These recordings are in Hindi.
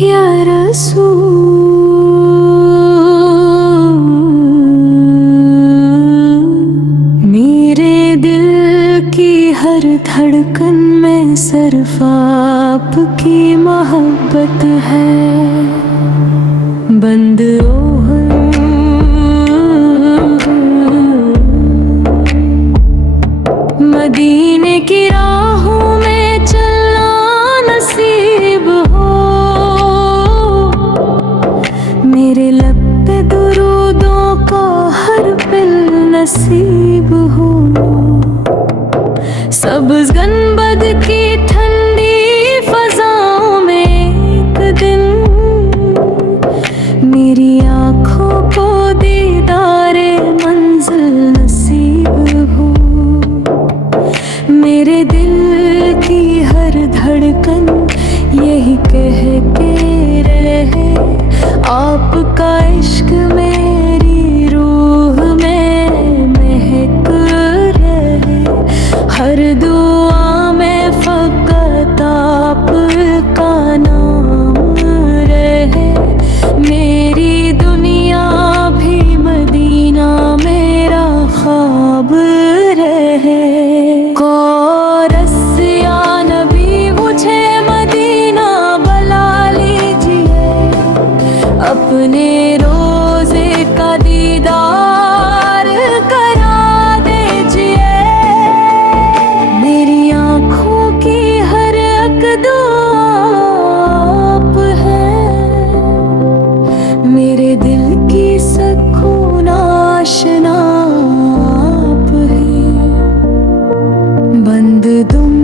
या रसूल, मेरे दिल की हर धड़कन में सिर्फ आपकी मोहब्बत है। बंद मदीने की राहों में चलना नसीब हो, मेरे लब पे दुरूदों का हर पल नसीब हो। सब्ज़ गंबद की ठंडी फज़ाओं में एक दिन मेरी आँखों को दीदारे मंजिल नसीब हो। मेरे दिल की हर धड़कन यही कह के रहे, आपका इश्क मेरी रूह में महक रहे। हर दुआ में फ़क़त आपका नाम रहे। मेरी दुनिया भी मदीना मेरा ख्वाब रहे। अपने रोज़े का दीदार करा दीजिए। मेरी आँखों की हर अक़दो आप है, मेरे दिल की सुकून आशना आप है। बंद दुम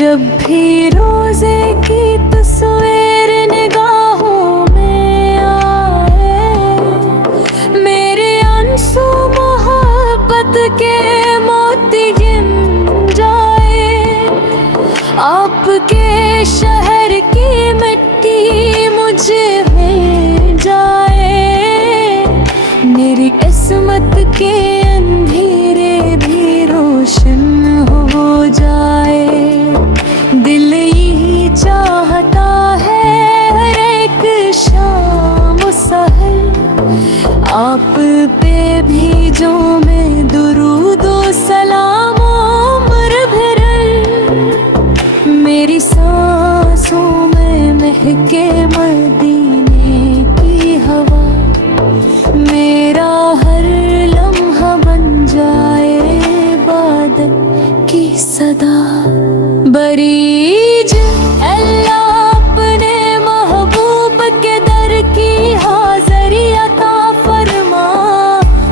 जब भी रोज़े की तस्वीर निगाहों में आए, मेरे आंसू मोहब्बत के मोती गिन जाए। आपके शहर की मिट्टी मुझे मिल जाए। मेरी किस्मत के अंधेरे भी रोशन हो जाए। दिल यही चाहता है हर एक शाम सहर आप पे भेजो मैं दुरूदो सलाम उम्र भर। मेरी सांसों में महके मदीने की हवा, मेरा हर लम्हा बन जाए बादल की सदा। बरीज अल्लाह अपने महबूब के दर की हाज़री अता फरमा।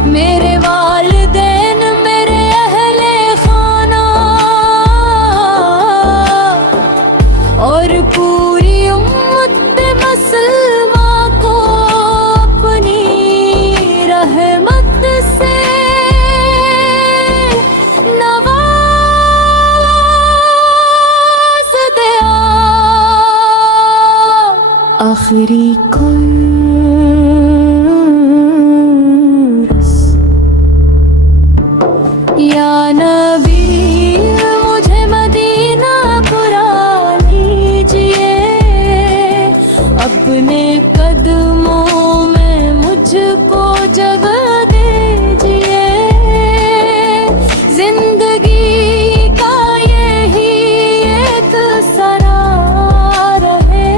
मेरे वालिदैन मेरे अहले खाना और पूरी उम्मत मुसलमा को अपनी रहमत से आखिरी कुर्स या नबी मुझे मदीना बुला लीजिए। अपने कदमों में मुझको जगह दीजिए। जिंदगी का यही एक सरा रहे,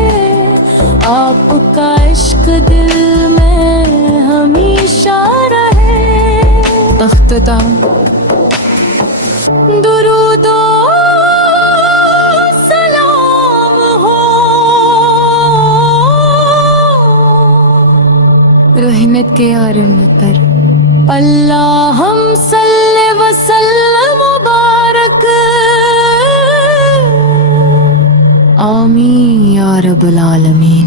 आपका इश्क दिल में हमेशा रहे। तख्ता दुरूदो सलाम हो रहमत के आरम पर। अल्लाह हम सल्ले वसल्लम मुबारक आमीन या रब्बल आलमीन।